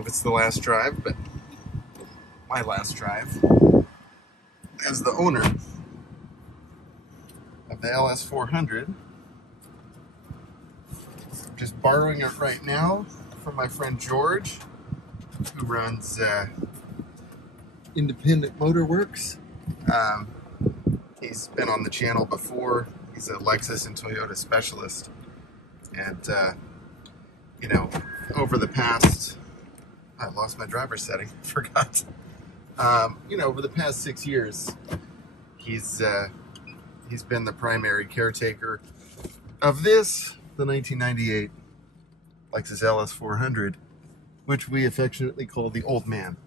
know if it's the last drive, but my last drive as the owner of the LS 400. Just borrowing it right now from my friend George, who runs Independent Motor Works. He's been on the channel before. He's a Lexus and Toyota specialist. And, you know, over the past, I lost my driver's setting, forgot. You know, over the past 6 years, he's been the primary caretaker of this, the 1998 Lexus LS 400, which we affectionately call the Old Man.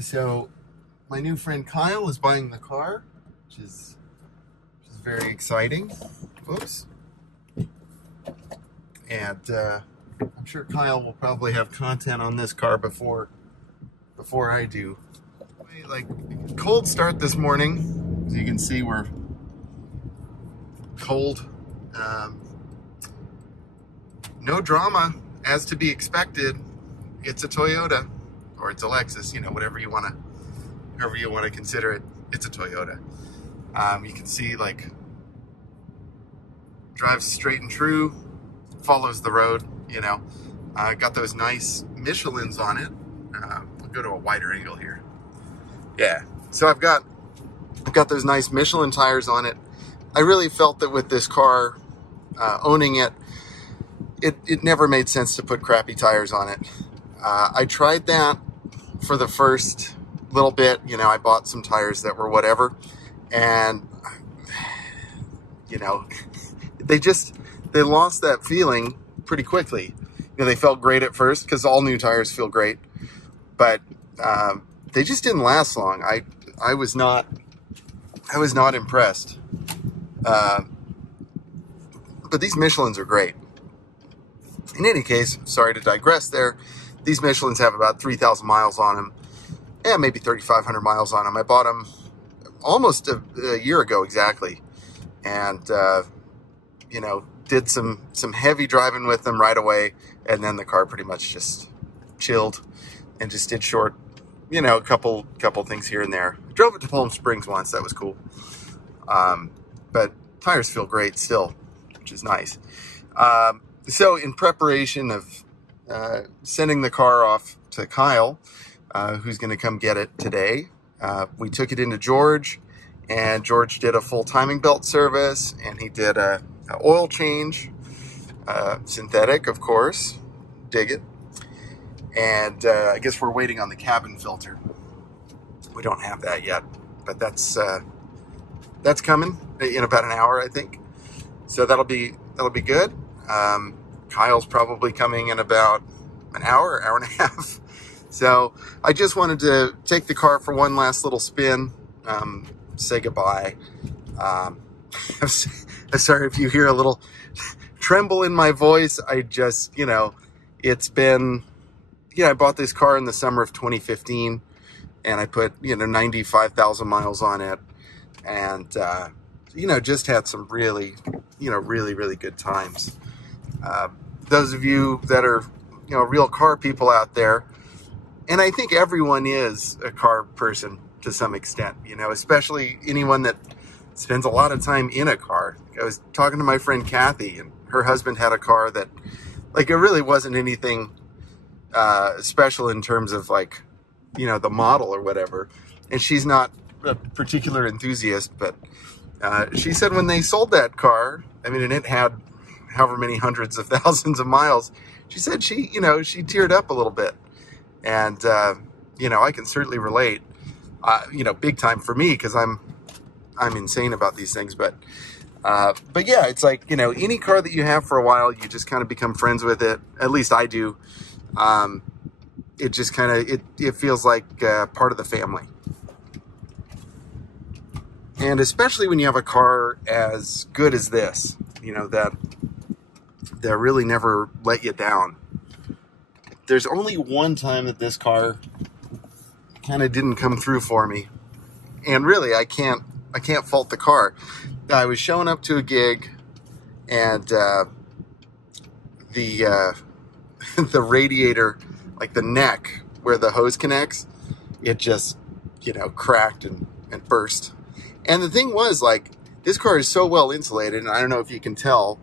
So my new friend Kyle is buying the car, which is very exciting. Whoops. And I'm sure Kyle will probably have content on this car before I do. Like, cold start this morning. As you can see, we're cold. No drama, as to be expected. It's a Toyota, or it's a Lexus, you know, however you want to consider it. It's a Toyota. You can see, like, drives straight and true, follows the road, you know. Got those nice Michelins on it. We'll go to a wider angle here. Yeah, so I've got those nice Michelin tires on it. I really felt that with this car, owning it, it never made sense to put crappy tires on it. I tried that for the first little bit. You know, I bought some tires that were whatever, and, you know, they lost that feeling pretty quickly. You know, they felt great at first, because all new tires feel great, but they just didn't last long. I was not impressed. But these Michelins are great. In any case, sorry to digress there. These Michelins have about 3,000 miles on them. Yeah, maybe 3,500 miles on them. I bought them almost a year ago exactly. And, you know, did some heavy driving with them right away. And then the car pretty much just chilled and just did short, you know, a couple things here and there. Drove it to Palm Springs once. That was cool. But tires feel great still, which is nice. So in preparation of sending the car off to Kyle, who's going to come get it today, we took it into George, and George did a full timing belt service, and he did a oil change, synthetic, of course, dig it. And I guess we're waiting on the cabin filter. We don't have that yet, but that's coming in about an hour, I think. So that'll be good. Kyle's probably coming in about an hour and a half. So I just wanted to take the car for one last little spin, say goodbye. I'm sorry if you hear a little tremble in my voice. I just, you know, it's been, I bought this car in the summer of 2015, and I put, 95,000 miles on it, and, just had some really, really good times. Those of you that are, real car people out there, and I think everyone is a car person to some extent, especially anyone that spends a lot of time in a car. I was talking to my friend Kathy, and her husband had a car that, like, it really wasn't anything special in terms of, like, the model or whatever. And she's not a particular enthusiast, but she said when they sold that car, and it had however many hundreds of thousands of miles, she said she teared up a little bit. And, I can certainly relate, big time for me, because I'm insane about these things. But yeah, it's like, any car that you have for a while, you just kind of become friends with it. At least I do. It just kind of, it feels like part of the family. And especially when you have a car as good as this, that really never let you down. There's only one time that this car kind of didn't come through for me. And really, I can't fault the car. I was showing up to a gig, and the the radiator, like the neck where the hose connects, it just, cracked and burst. And the thing was, like, this car is so well insulated, and I don't know if you can tell,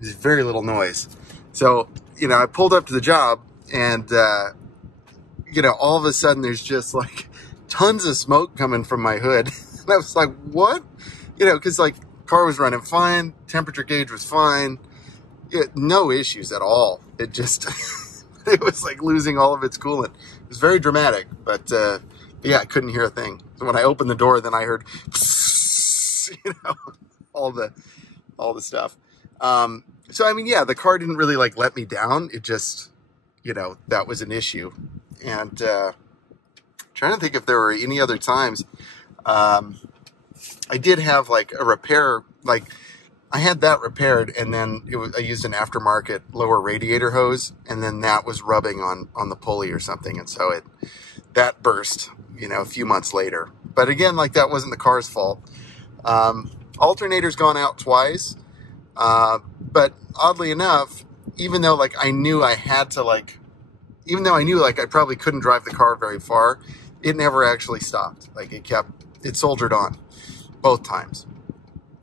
there's very little noise. So, I pulled up to the job, and, all of a sudden there's just, like, tons of smoke coming from my hood. And I was like, what? Because, like, car was running fine, temperature gauge was fine, no issues at all. It just, it was like losing all of its coolant. It was very dramatic, but yeah, I couldn't hear a thing. So when I opened the door, then I heard, all the stuff. So, I mean, yeah, the car didn't really like let me down. It just, that was an issue. And trying to think if there were any other times. I did have like a repair, like I had that repaired, and then I used an aftermarket lower radiator hose, and then that was rubbing on the pulley or something. And so that burst, a few months later. But again, like that wasn't the car's fault. Alternator's gone out twice. But oddly enough, even though like I knew I had to even though I knew like I probably couldn't drive the car very far, it never actually stopped. Like it soldiered on both times,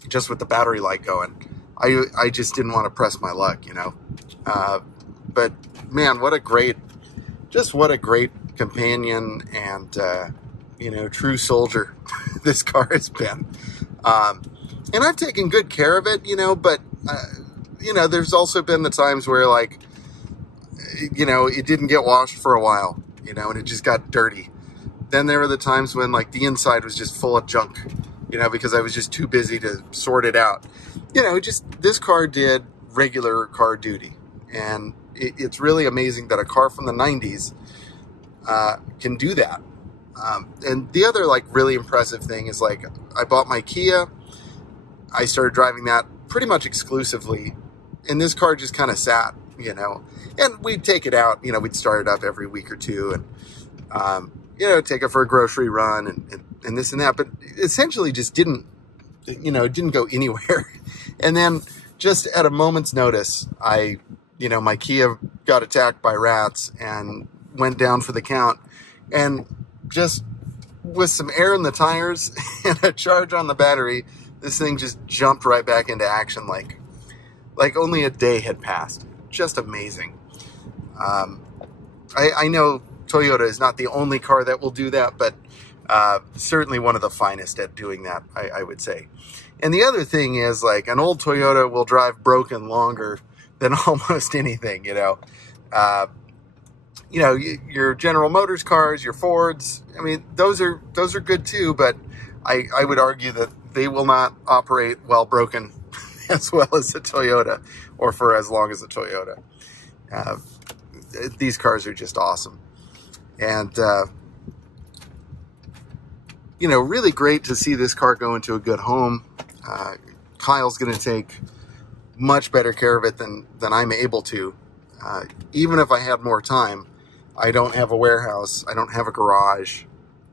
just with the battery light going. I just didn't want to press my luck, but man, what a great companion and, true soldier this car has been. And I've taken good care of it, but, there's also been the times where like, it didn't get washed for a while, and it just got dirty. Then there were the times when like the inside was just full of junk, because I was just too busy to sort it out. This car did regular car duty. And it's really amazing that a car from the 90s can do that. And the other like really impressive thing is like, I bought my Kia. I started driving that pretty much exclusively. And this car just kind of sat, and we'd take it out, we'd start it up every week or two and, take it for a grocery run and this and that, but essentially just didn't, it didn't go anywhere. And then just at a moment's notice, my Kia got attacked by rats and went down for the count, and just with some air in the tires and a charge on the battery, this thing just jumped right back into action. Like only a day had passed. Just amazing. I know Toyota is not the only car that will do that, but certainly one of the finest at doing that, I would say. And the other thing is, like, an old Toyota will drive broken longer than almost anything, your General Motors cars, your Fords, I mean, those are good too, but I would argue that they will not operate while broken as well as a Toyota, or for as long as a Toyota. These cars are just awesome. And, really great to see this car go into a good home. Kyle's going to take much better care of it than I'm able to. Even if I had more time, I don't have a warehouse. I don't have a garage.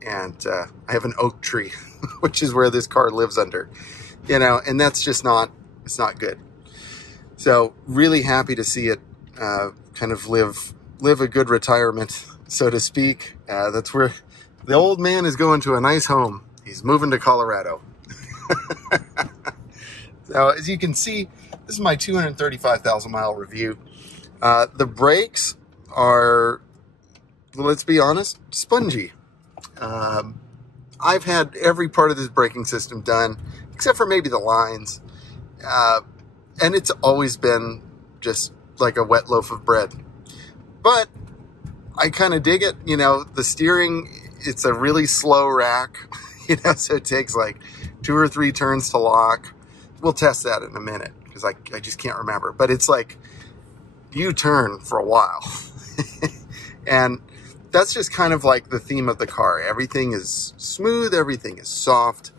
And I have an oak tree, which is where this car lives under. And that's just it's not good. So really happy to see it kind of live a good retirement, so to speak. That's where the old man is going to a nice home. He's moving to Colorado. So as you can see, this is my 235,000 mile review. The brakes are, let's be honest, spongy. I've had every part of this braking system done, except for maybe the lines. And it's always been just like a wet loaf of bread. But I kind of dig it. The steering, it's a really slow rack, so it takes like 2 or 3 turns to lock. We'll test that in a minute because I just can't remember. But it's like you turn for a while. And that's just kind of like the theme of the car. Everything is smooth, everything is soft,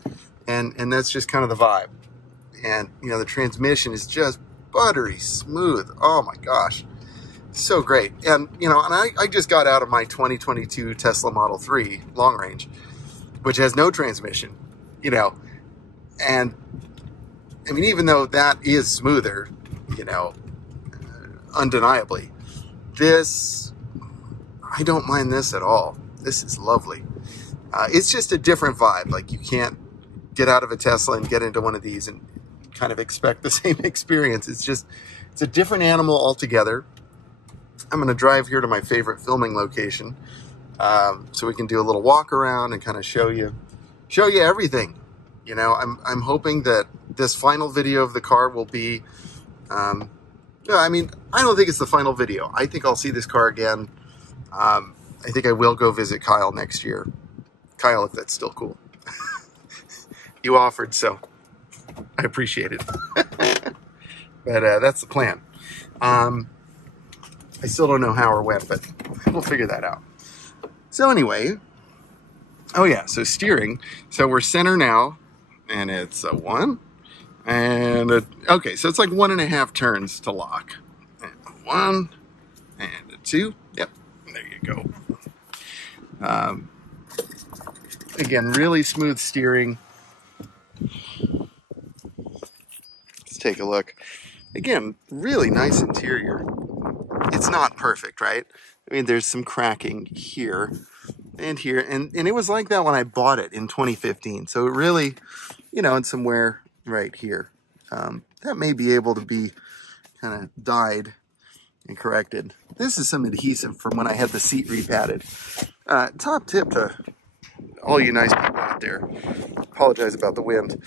and that's just kind of the vibe. And, the transmission is just buttery smooth. Oh my gosh. So great. And, and I just got out of my 2022 Tesla Model 3 long range, which has no transmission, and I mean, even though that is smoother, undeniably. This, I don't mind this at all. This is lovely. It's just a different vibe. Like, you can't get out of a Tesla and get into one of these and kind of expect the same experience. It's a different animal altogether. I'm going to drive here to my favorite filming location, so we can do a little walk around and kind of show you everything. You know, I'm hoping that this final video of the car will be, I mean, I don't think it's the final video. I think I'll see this car again. I think I will go visit Kyle next year. Kyle, if that's still cool. You offered, so I appreciate it. But that's the plan. I still don't know how or when, but we'll figure that out. So anyway, oh yeah, so steering. So we're center now, and it's a 1 and a, okay, so it's like 1.5 turns to lock. And a 1 and a 2. Yep, there you go. Again, really smooth steering. Let's take a look. Again, really nice interior. It's not perfect, right? I mean, there's some cracking here and here, and it was like that when I bought it in 2015. So it really, you know, and somewhere right here. That may be able to be kind of dyed and corrected. This is some adhesive from when I had the seat repadded. Top tip to all you nice people out there. Apologize about the wind.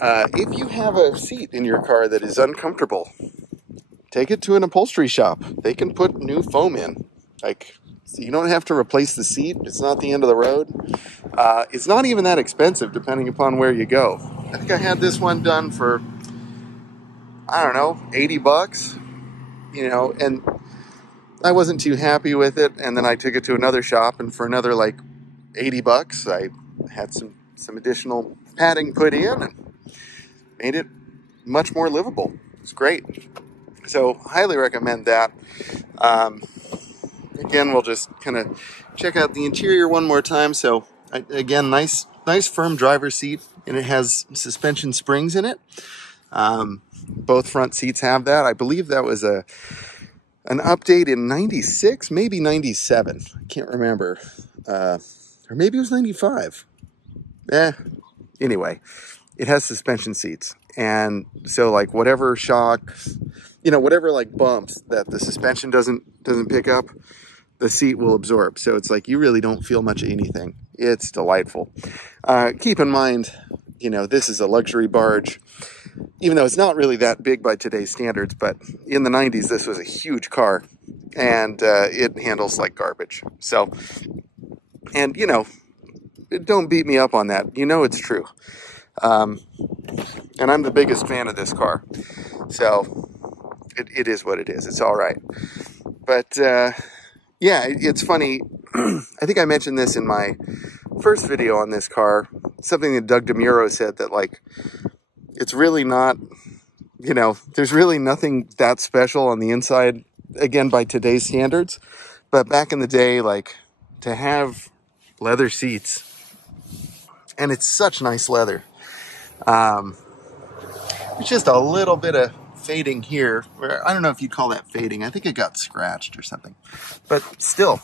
If you have a seat in your car that is uncomfortable, take it to an upholstery shop. They can put new foam in. Like, so you don't have to replace the seat. It's not the end of the road. It's not even that expensive depending upon where you go. I think I had this one done for, I don't know, 80 bucks, you know, and I wasn't too happy with it. And then I took it to another shop, and for another like 80 bucks, I had some additional padding put in and made it much more livable. It's great. So highly recommend that. Again, we'll just kind of check out the interior one more time. So again, nice firm driver's seat, and it has suspension springs in it. Both front seats have that. I believe that was an update in 96, maybe 97. I can't remember. Or maybe it was 95. Anyway, it has suspension seats. And so like whatever shocks, you know, whatever like bumps that the suspension doesn't pick up, the seat will absorb. So it's like you really don't feel much of anything. It's delightful. Keep in mind, you know, this is a luxury barge, even though it's not really that big by today's standards, but in the 90s, this was a huge car, and it handles like garbage. So, and you know, don't beat me up on that. You know, it's true. And I'm the biggest fan of this car. So it is what it is. It's all right. But, yeah, it's funny. I think I mentioned this in my first video on this car, something that Doug DeMuro said, that like, it's really not, you know, there's really nothing that special on the inside, again, by today's standards. But back in the day, like, to have leather seats, and it's such nice leather. It's just a little bit of fading here, where I don't know if you'd call that fading. I think it got scratched or something. But still,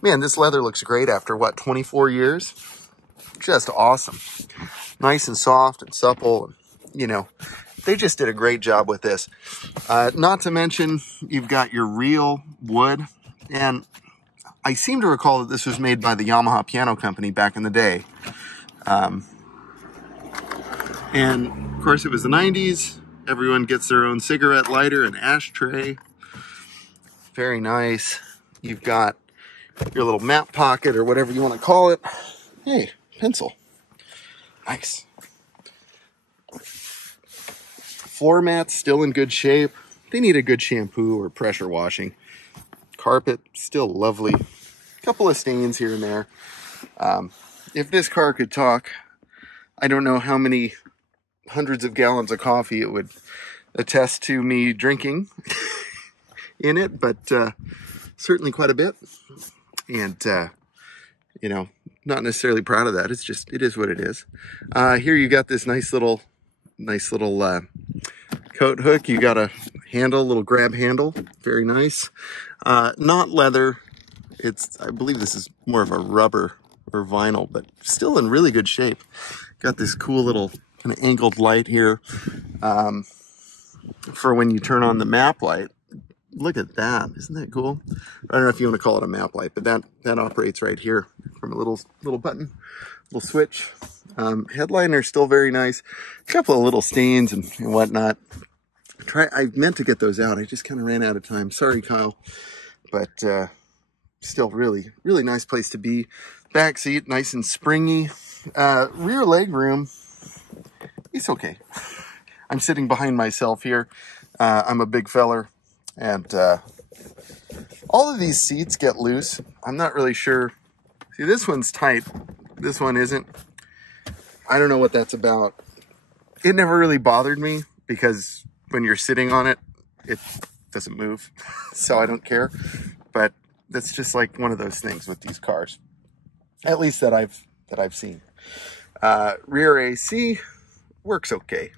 man, this leather looks great after, what, 24 years? Just awesome. Nice and soft and supple. And, you know, they just did a great job with this. Not to mention, you've got your real wood. And I seem to recall that this was made by the Yamaha Piano Company back in the day. And of course, it was the 90s. Everyone gets their own cigarette lighter and ashtray. Very nice. You've got your little map pocket or whatever you want to call it. Hey, pencil. Nice. Floor mats still in good shape. They need a good shampoo or pressure washing. Carpet still lovely. Couple of stains here and there. If this car could talk, I don't know how many hundreds of gallons of coffee it would attest to me drinking in it, but certainly quite a bit. And you know, not necessarily proud of that. It's just, it is what it is. Here you got this nice little coat hook. You got a handle, little grab handle, very nice. Not leather. I believe this is more of a rubber or vinyl, but still in really good shape. Got this cool little kind of angled light here for when you turn on the map light. Look at that. Isn't that cool? I don't know if you want to call it a map light, but that operates right here from a little button, little switch. Headliner still very nice. A couple of little stains and whatnot. I meant to get those out. I just kind of ran out of time. Sorry, Kyle. But still really, really nice place to be. Back seat, nice and springy. Rear leg room, it's okay. I'm sitting behind myself here. I'm a big feller. And all of these seats get loose. I'm not really sure. See, this one's tight. This one isn't. I don't know what that's about. It never really bothered me because when you're sitting on it, it doesn't move. So I don't care. But that's just like one of those things with these cars. At least that I've seen. Rear AC works okay.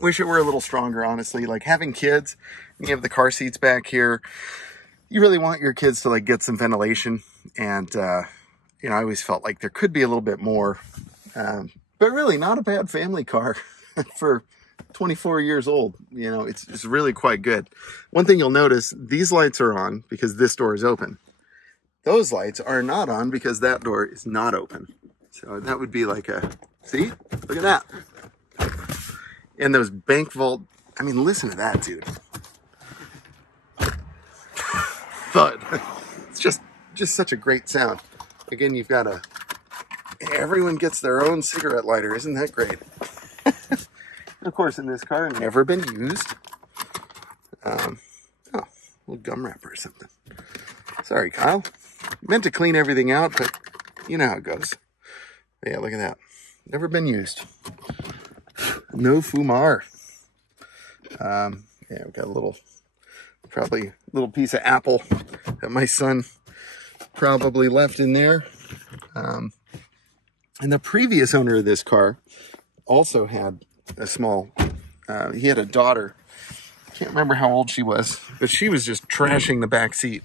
Wish it were a little stronger, honestly. Like having kids, you have the car seats back here. You really want your kids to like get some ventilation. And, you know, I always felt like there could be a little bit more, but really not a bad family car for 24 years old. You know, it's really quite good. One thing you'll notice, these lights are on because this door is open. Those lights are not on because that door is not open. So that would be like see, look at that. And those bank vault, I mean, listen to that, dude. Thud. It's just such a great sound. Again, you've got everyone gets their own cigarette lighter. Isn't that great? Of course, in this car, never been used. Oh, a little gum wrapper or something. Sorry, Kyle. Meant to clean everything out, but you know how it goes. But yeah, look at that. Never been used. No fumar. Yeah, we've got probably a little piece of apple that my son probably left in there. And the previous owner of this car also had a small, he had a daughter. Can't remember how old she was, but she was just trashing the back seat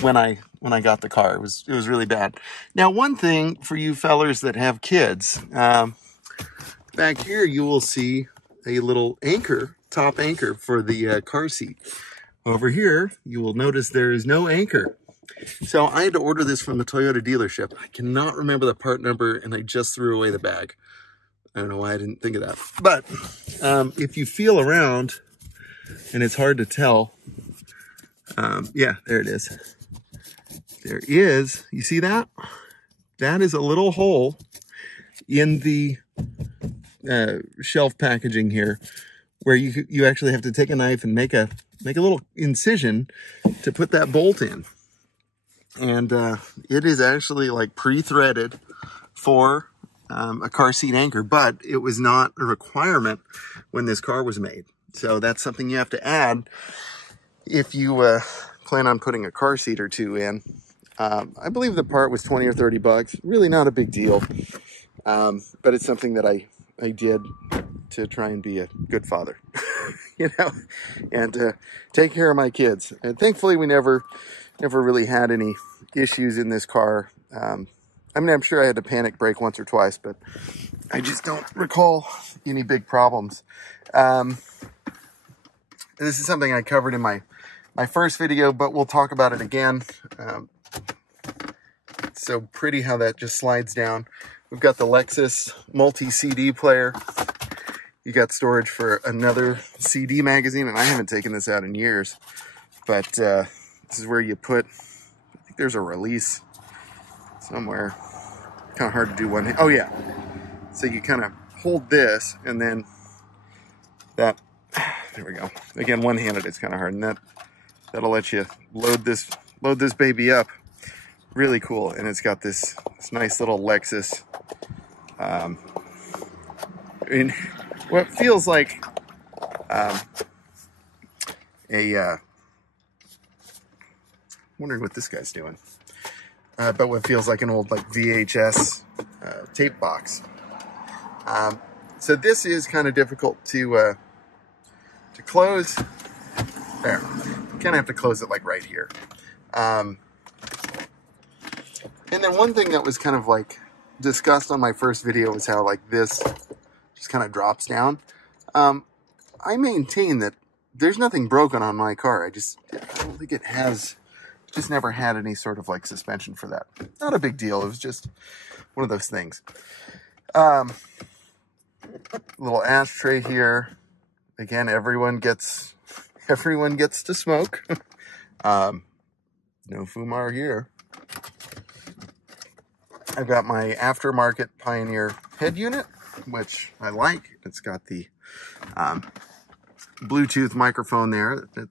when I got the car. It was really bad. Now, one thing for you fellers that have kids, back here you will see a little anchor, top anchor for the car seat. Over here, you will notice there is no anchor. So I had to order this from the Toyota dealership. I cannot remember the part number, and I just threw away the bag. I don't know why I didn't think of that. But if you feel around, and it's hard to tell, yeah, there it is. There is, you see that? That is a little hole in the shelf packaging here, where you actually have to take a knife and make a little incision to put that bolt in. And it is actually like pre-threaded for a car seat anchor, but it was not a requirement when this car was made. So that's something you have to add if you plan on putting a car seat or two in. I believe the part was 20 or 30 bucks. Really not a big deal. But it's something that I did to try and be a good father, you know, and take care of my kids. And thankfully we never really had any issues in this car. I mean, I'm sure I had to panic brake once or twice, but I just don't recall any big problems. This is something I covered in my first video, but we'll talk about it again. It's so pretty how that just slides down. We've got the Lexus multi-CD player. You got storage for another CD magazine, and I haven't taken this out in years. But this is where you put, I think there's a release somewhere. Kind of hard to do one. Oh yeah. So you kind of hold this, and then that, there we go. Again, one-handed, it's kind of hard, and that'll let you load this baby up. Really cool, and it's got this nice little Lexus, in what feels like wondering what this guy's doing, but what feels like an old like VHS tape box. So this is kind of difficult to to close. There. You kind of have to close it like right here. And then one thing that was kind of like discussed on my first video was how like this just kind of drops down. I maintain that there's nothing broken on my car. I don't think it has, just never had any sort of like suspension for that. Not a big deal. It was just one of those things. Little ashtray here. Again, everyone gets to smoke. No fumar here. I've got my aftermarket Pioneer head unit, which I like. It's got the Bluetooth microphone there. It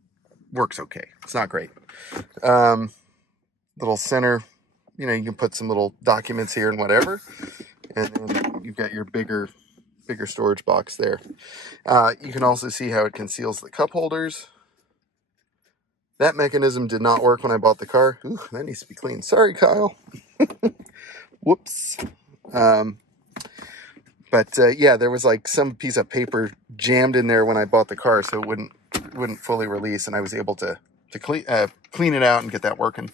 works okay. It's not great. Little center, you know, you can put some little documents here and whatever. And then you've got your bigger storage box there. You can also see how it conceals the cup holders. That mechanism did not work when I bought the car. Ooh, that needs to be cleaned. Sorry, Kyle. Whoops. Yeah, there was like some piece of paper jammed in there when I bought the car, so it wouldn't fully release, and I was able to clean it out and get that working.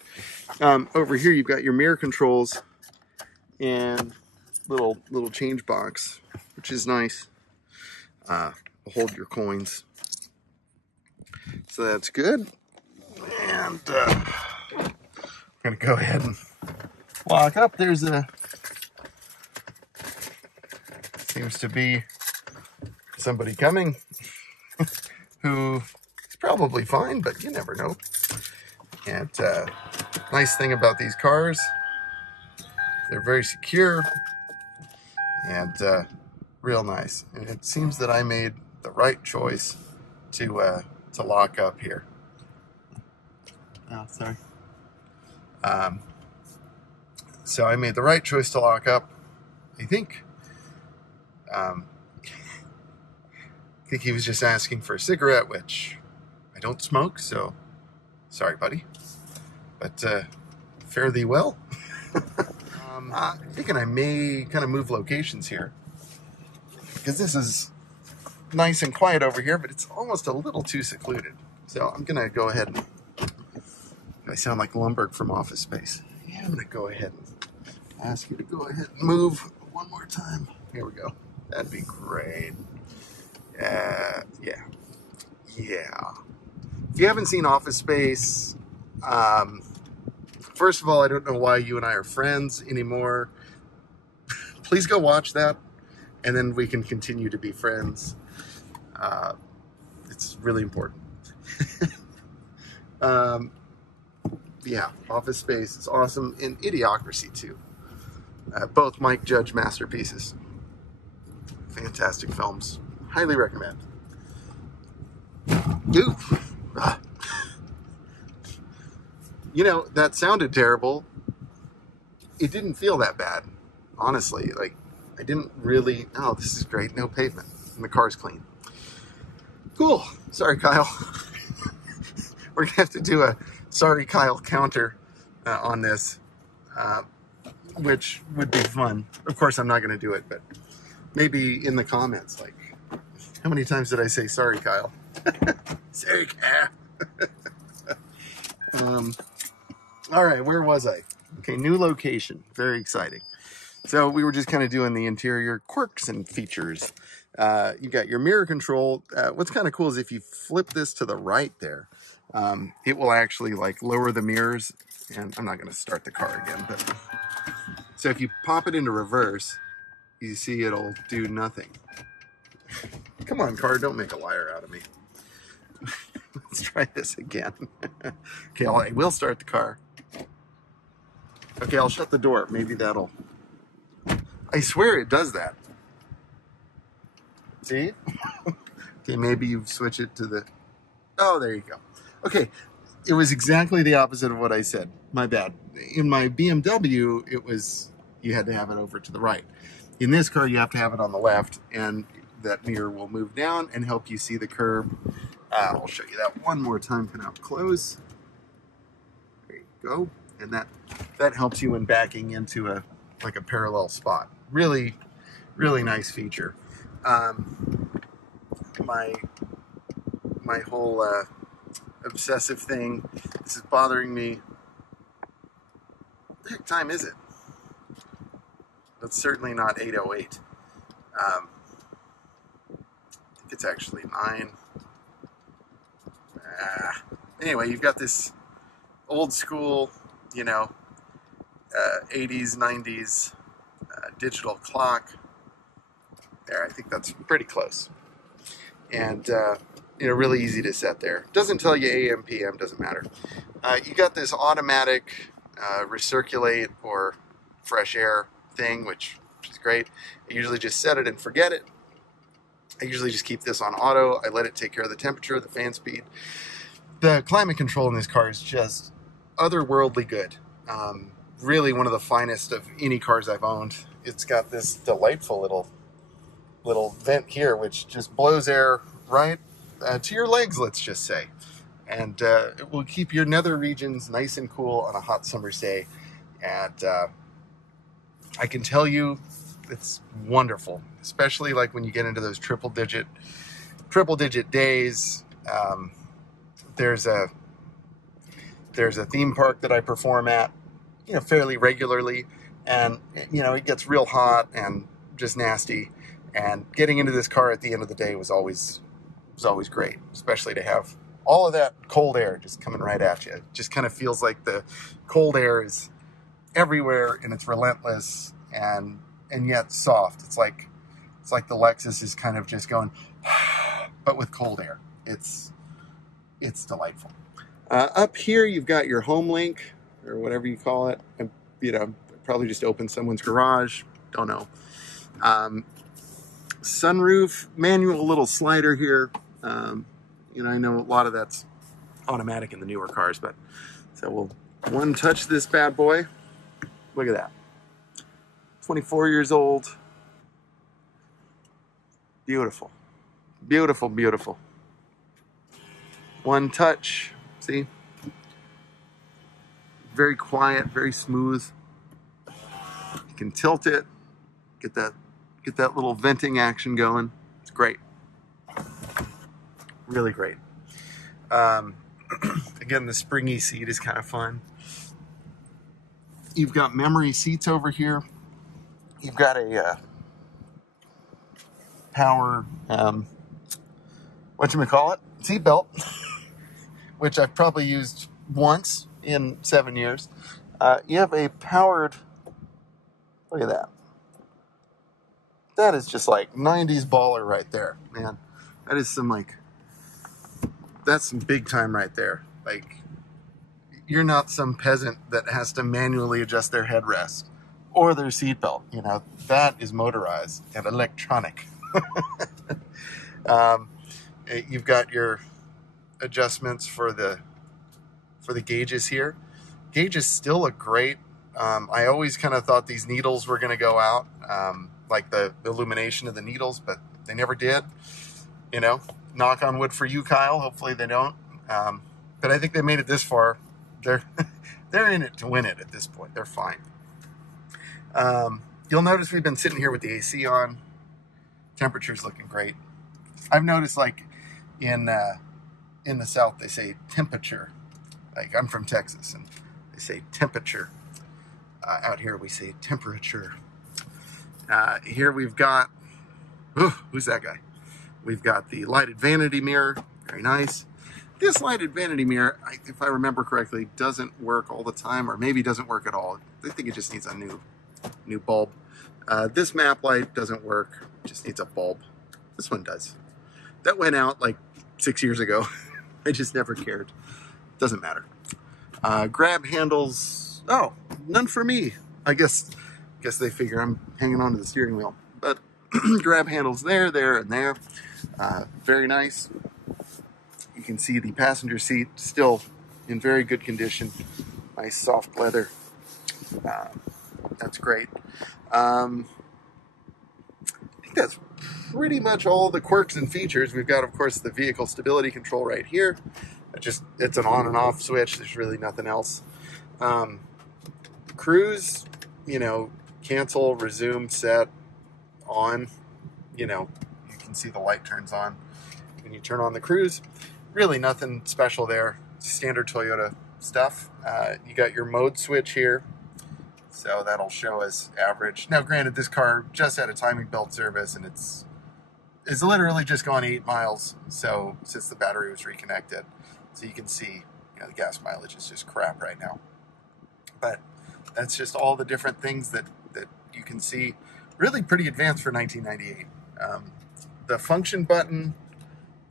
Over here, you've got your mirror controls and little change box, which is nice. Hold your coins, so that's good. And I'm gonna go ahead and lock up. There's seems to be somebody coming who is probably fine, but you never know. And nice thing about these cars, they're very secure and real nice. And it seems that I made the right choice to lock up here. Oh, sorry. So I made the right choice to lock up, I think. I think he was just asking for a cigarette, which I don't smoke, so sorry, buddy. But fare thee well. I'm thinking I may kind of move locations here, because this is nice and quiet over here, but it's almost a little too secluded. So I'm going to go ahead and... I sound like Lumberg from Office Space. Yeah, I'm going to go ahead and ask you to go ahead and move one more time. Here we go. That'd be great. Yeah. If you haven't seen Office Space, first of all, I don't know why you and I are friends anymore. Please go watch that, and then we can continue to be friends. It's really important. Yeah, Office Space is awesome, and Idiocracy too. Both Mike Judge masterpieces. Fantastic films. Highly recommend. Ooh. You know, that sounded terrible. It didn't feel that bad, honestly. Like, I didn't really... Oh, this is great. No pavement. And the car's clean. Cool. Sorry, Kyle. We're going to have to do a sorry, Kyle counter on this, which would be fun. Of course, I'm not going to do it, but maybe in the comments, like, how many times did I say sorry, Kyle? Sorry, Kyle. All right, where was I? Okay, new location. Very exciting. So we were just kind of doing the interior quirks and features. You got your mirror control. What's kind of cool is if you flip this to the right there, it will actually like lower the mirrors. And I'm not going to start the car again, but so if you pop it into reverse, you see it'll do nothing. Come on, car, don't make a liar out of me. Let's try this again. Okay, I will start the car. Okay, I'll shut the door. Maybe that'll... I swear it does that. See? Okay, maybe you switch it to the... Oh, there you go. Okay, it was exactly the opposite of what I said. My bad. In my BMW, it was... You had to have it over to the right. In this car, you have to have it on the left, and that mirror will move down and help you see the curb. I'll show you that one more time, kind of up close. There you go. And that helps you when backing into a parallel spot. Really, really nice feature. My my whole obsessive thing. This is bothering me. What the heck time is it? It's certainly not 8:08. I think it's actually 9. Anyway, you've got this old school, you know, 80s, 90s digital clock. There, I think that's pretty close. And, you know, really easy to set there. Doesn't tell you AM, PM, doesn't matter. You got this automatic recirculate or fresh air thing, which is great. I usually just set it and forget it. I usually just keep this on auto. I let it take care of the temperature, the fan speed. The climate control in this car is just otherworldly good. Really one of the finest of any cars I've owned. It's got this delightful little vent here, which just blows air right to your legs, let's just say. And it will keep your nether regions nice and cool on a hot summer's day. And I can tell you, it's wonderful, especially like when you get into those triple digit days. There's a theme park that I perform at, you know, fairly regularly, and you know, it gets real hot and just nasty. And getting into this car at the end of the day was always great, especially to have all of that cold air just coming right at you. It just kind of feels like the cold air is everywhere and it's relentless and yet soft. It's like the Lexus is kind of just going, but with cold air. It's delightful. Up here, you've got your home link or whatever you call it. You know, probably just opened someone's garage. Don't know. Sunroof, manual little slider here. You know, I know a lot of that's automatic in the newer cars, but so we'll one touch this bad boy. Look at that. 24 years old. Beautiful. Beautiful, beautiful. One touch. See? Very quiet, very smooth. You can tilt it. Get that little venting action going. It's great. Really great. Again, the springy seat is kind of fun. You've got memory seats over here. You've got a power, whatchamacallit, seat belt, which I've probably used once in 7 years. You have a powered, look at that. That is just like 90s baller right there, man. That is that's some big time right there. Like, you're not some peasant that has to manually adjust their headrest or their seatbelt. You know, that is motorized and electronic. You've got your adjustments for the gauges here. Gauges still look great. I always kind of thought these needles were going to go out, like the illumination of the needles, but they never did. You know, knock on wood for you, Kyle. Hopefully they don't. But I think they made it this far. They're in it to win it at this point. They're fine. You'll notice we've been sitting here with the AC on. Temperature's looking great. I've noticed, like, in the South, they say temperature. Like, I'm from Texas, and they say temperature. Out here, we say temperature. Here we've got, who's that guy? We've got the lighted vanity mirror. Very nice. This lighted vanity mirror, if I remember correctly, doesn't work all the time, or maybe doesn't work at all. I think it just needs a new bulb. This map light doesn't work. It just needs a bulb. This one does. That went out like 6 years ago. I just never cared. Doesn't matter. Grab handles. Oh, none for me. I guess they figure I'm hanging onto the steering wheel. But grab handles there, and there. Very nice. You can see the passenger seat still in very good condition. Nice soft leather. That's great. I think that's pretty much all the quirks and features. We've got, of course, the vehicle stability control right here. It's an on and off switch. There's really nothing else. Cruise, you know, cancel, resume, set, on. You know, you can see the light turns on when you turn on the cruise. Really nothing special there. Standard Toyota stuff. You got your mode switch here, so that'll show us average. Now, granted, this car just had a timing belt service, and it's literally just gone 8 miles. So since the battery was reconnected, so you can see, the gas mileage is just crap right now. But that's just all the different things that you can see. Really pretty advanced for 1998. The function button,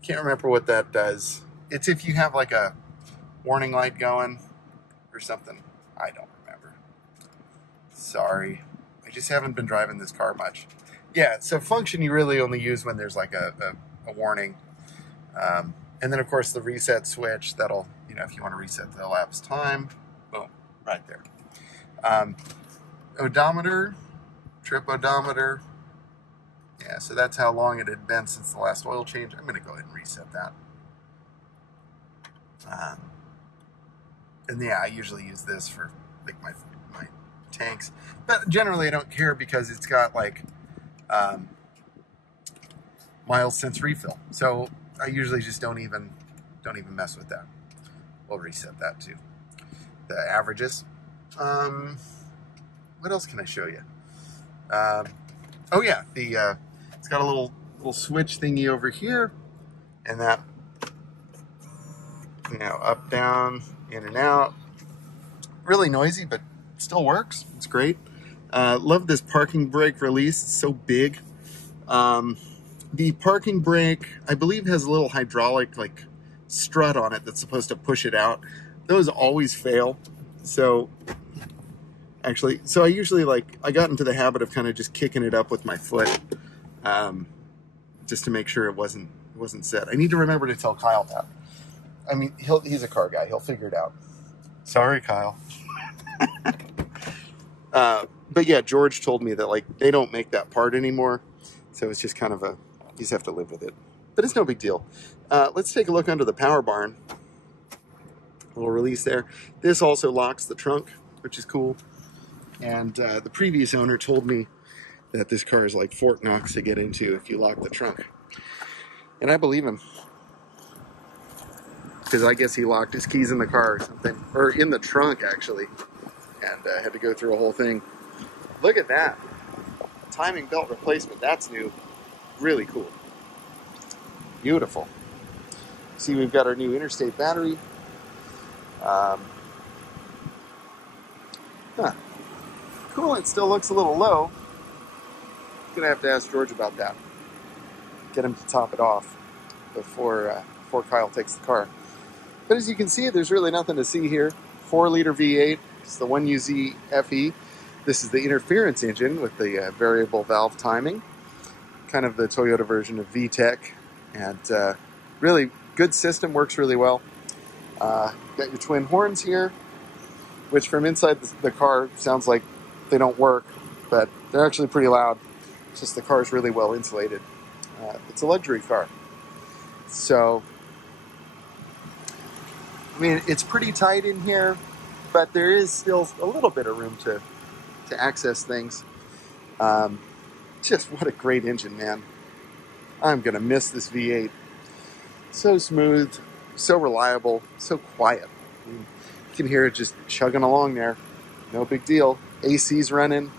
can't remember what that does. It's if you have like a warning light going or something. I don't remember. Sorry. I just haven't been driving this car much. Yeah, so function you really only use when there's like a warning. And then, of course, the reset switch, that'll, if you want to reset the elapsed time, boom, right there. Odometer, trip odometer. Yeah, so that's how long it had been since the last oil change. I'm going to go ahead and reset that. And yeah, I usually use this for like my tanks. But generally I don't care because it's got like miles since refill. So I usually just don't even mess with that. We'll reset that too. The averages. What else can I show you? Oh yeah, it's got a little switch thingy over here, and that, up, down, in and out. Really noisy, but still works. It's great. Love this parking brake release. It's so big. The parking brake, I believe, has a little hydraulic like strut on it that's supposed to push it out. Those always fail. So I usually I got into the habit of kind of just kicking it up with my foot, just to make sure it wasn't set. I need to remember to tell Kyle that. I mean, he's a car guy. He'll figure it out. Sorry, Kyle. But yeah, George told me that they don't make that part anymore. So it's just kind of you just have to live with it. But it's no big deal. Let's take a look under the power barn. A little release there. This also locks the trunk, which is cool. And the previous owner told me that this car is like Fort Knox to get into if you lock the trunk. And I believe him. Because I guess he locked his keys in the car or something. Or in the trunk, actually. And had to go through a whole thing. Look at that. Timing belt replacement. That's new. Really cool. Beautiful. See, we've got our new interstate battery. Coolant still looks a little low. Gonna have to ask George about that. Get him to top it off before Kyle takes the car. But as you can see, there's really nothing to see here. 4-liter V8. It's the 1UZ FE. This is the interference engine with the variable valve timing. Kind of the Toyota version of VTEC. And really good system, works really well. Got your twin horns here, which from inside the car sounds like they don't work, but they're actually pretty loud. It's just the car is really well insulated. It's a luxury car. So, I mean, it's pretty tight in here, but there is still a little bit of room to access things. Just what a great engine, man. I'm going to miss this V8. So smooth, so reliable, so quiet. I mean, you can hear it just chugging along there. No big deal. AC's running.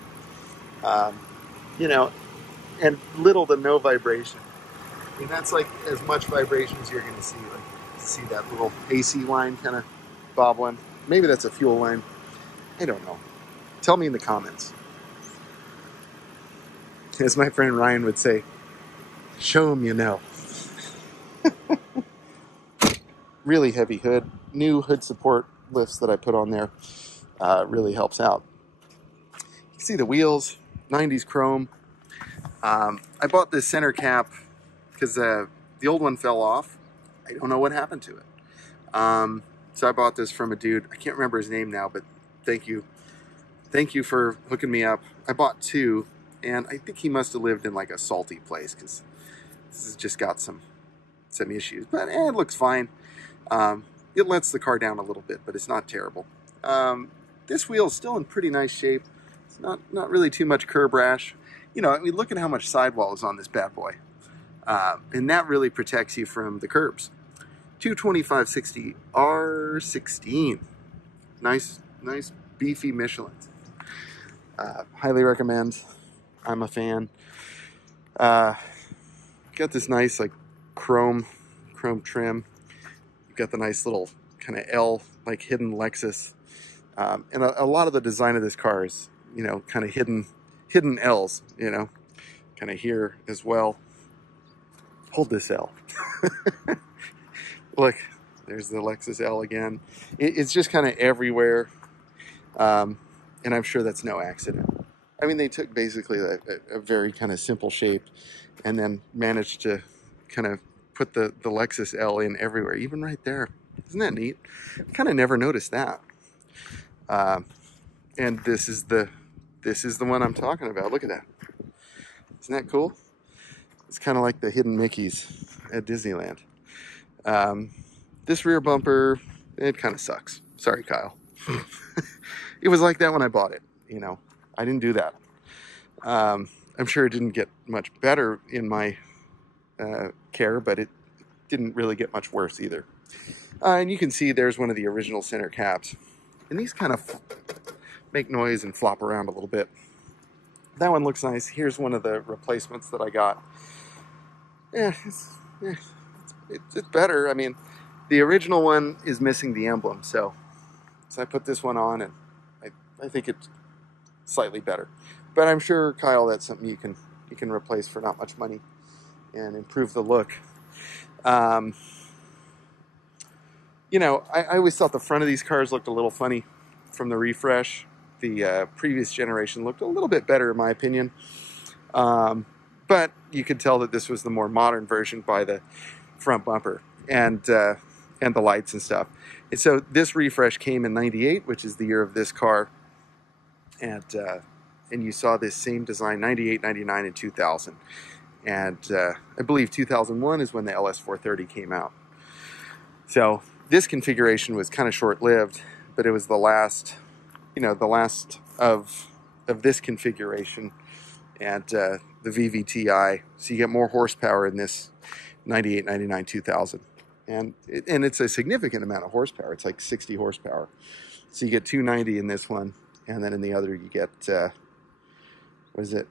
And little to no vibration. I mean, that's like as much vibration as you're going to see. See that little AC line kind of bobbling. Maybe that's a fuel line. I don't know. Tell me in the comments. As my friend Ryan would say, show them you know. Really heavy hood. New hood support lifts that I put on there really helps out. You can see the wheels, 90s chrome. I bought this center cap because the old one fell off. I don't know what happened to it. So I bought this from a dude. I can't remember his name now, but thank you. Thank you for hooking me up. I bought 2, and I think he must have lived in like a salty place because this has just got some issues. But it looks fine. It lets the car down a little bit, but it's not terrible. This wheel is still in pretty nice shape. It's not really too much curb rash. I mean, look at how much sidewall is on this bad boy. And that really protects you from the curbs. 225/60 R16. Nice beefy Michelins. Highly recommend. I'm a fan. Got this nice like chrome trim. You've got the nice little kind of L, like hidden Lexus. And a lot of the design of this car is, you know, kind of hidden L's, you know, kind of here as well. Hold this L. Look, there's the Lexus L again. It's just kind of everywhere. And I'm sure that's no accident. I mean, they took basically a very kind of simple shape and then managed to kind of put the Lexus L in everywhere, even right there. Isn't that neat? I kind of never noticed that. And this is the one I'm talking about. Look at that. Isn't that cool? It's kind of like the hidden Mickeys at Disneyland. This rear bumper, it kind of sucks. Sorry, Kyle. It was like that when I bought it. You know, I didn't do that. I'm sure it didn't get much better in my care, but it didn't really get much worse either. And you can see there's one of the original center caps. And these kind of make noise and flop around a little bit. That one looks nice. Here's one of the replacements that I got. Yeah, it's better. I mean, the original one is missing the emblem, so I put this one on, and I think it's slightly better. But I'm sure, Kyle, that's something you can replace for not much money and improve the look. You know, I always thought the front of these cars looked a little funny from the refresh. The previous generation looked a little bit better, in my opinion. But you could tell that this was the more modern version by the front bumper and the lights and stuff. And so this refresh came in '98, which is the year of this car. And you saw this same design, 98, 99, and 2000. And I believe 2001 is when the LS 430 came out. So this configuration was kind of short-lived, but it was the last, you know, the last of this configuration, and the VVTi. So you get more horsepower in this 98, 99, 2000. And it's a significant amount of horsepower. It's like 60 horsepower. So you get 290 in this one, and then in the other you get, what is it?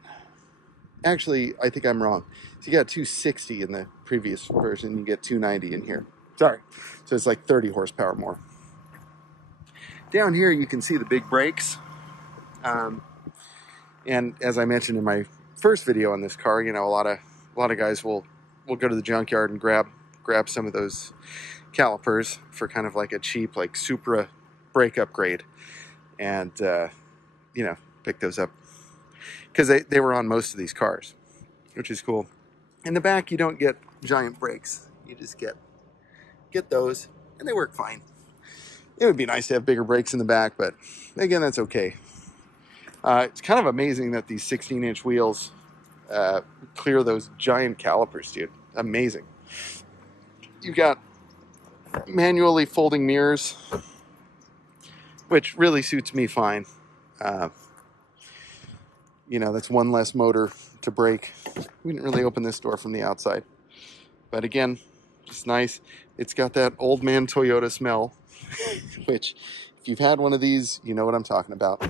Actually, I think I'm wrong. So you got 260 in the previous version, you get 290 in here. Sorry. So it's like 30 horsepower more. Down here you can see the big brakes. And as I mentioned in my first video on this car, you know, a lot of guys will go to the junkyard and grab some of those calipers for kind of like a cheap, like Supra brake upgrade, and you know, pick those up because they were on most of these cars, which is cool. In the back, you don't get giant brakes. You just get those, and they work fine. It would be nice to have bigger brakes in the back, but again, that's okay. It's kind of amazing that these 16-inch wheels clear those giant calipers, dude. Amazing. You've got manually folding mirrors, which really suits me fine. You know, that's one less motor to brake. We didn't really open this door from the outside, but again, just nice. It's got that old man Toyota smell, which if you've had one of these, you know what I'm talking about.